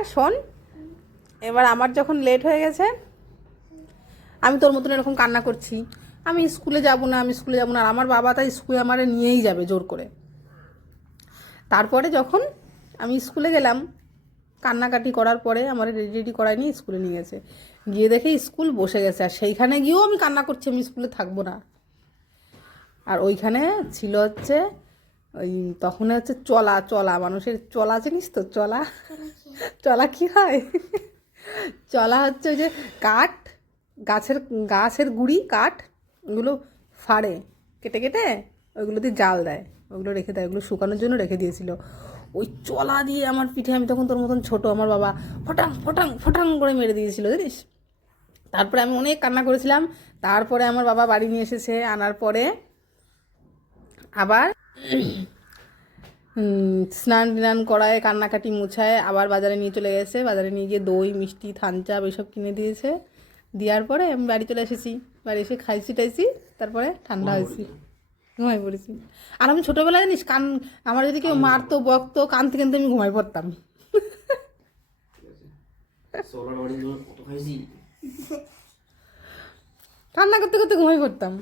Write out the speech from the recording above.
এবার শোন, এবার আমার যখন লেট হয়ে গেছে, আমি তোর মতন এরকম কান্না করছি, আমি স্কুলে যাব না, আমি স্কুলে যাব না, আর আমার বাবা তাই স্কুলে আমার নিয়েই যাবে জোর করে। তারপরে যখন আমি স্কুলে গেলাম, কান্নাকাটি করার পরে আমার রেডি রেডি করায়নি, স্কুলে নিয়ে গেছে, গিয়ে দেখে স্কুল বসে গেছে, আর সেইখানে গিয়েও আমি কান্না করছি আমি স্কুলে থাকবো না। আর ওইখানে ছিল হচ্ছে ওই তখন হচ্ছে চলা চলা মানুষের চলা, জানিস তো চলা? চলা কি হয়? চলা হচ্ছে ওই যে কাঠ, গাছের গাছের গুঁড়ি কাঠ, ওগুলো ফাড়ে কেটে কেটে ওইগুলো দিয়ে জাল দেয়, ওগুলো রেখে দেয়, ওগুলো শুকানোর জন্য রেখে দিয়েছিল। ওই চলা দিয়ে আমার পিঠে, আমি তখন তোর মতন ছোটো, আমার বাবা ফটাং ফটাং ফটাং করে মেরে দিয়েছিল জানিস। তারপরে আমি অনেক কান্না করেছিলাম। তারপরে আমার বাবা বাড়ি নিয়ে এসেছে, আনার পরে আবার স্নান টান করায়, কান্নাকাটি মুছায়, আবার বাজারে নিয়ে চলে গেছে, বাজারে নিয়ে গিয়ে দই মিষ্টি থানচাপ এসব কিনে দিয়েছে। দেওয়ার পরে আমি বাড়ি চলে এসেছি, বাড়ি এসে খাইছি টাইছি, তারপরে ঠান্ডা হয়েছি, ঘুমাই পড়েছি। আর আমি ছোটোবেলায় জানিস কান, আমার যদি কেউ মারতো বকতো, কানতে কানতে আমি ঘুমাই পড়তাম। কান্না করতে করতে ঘুমাই পড়তাম।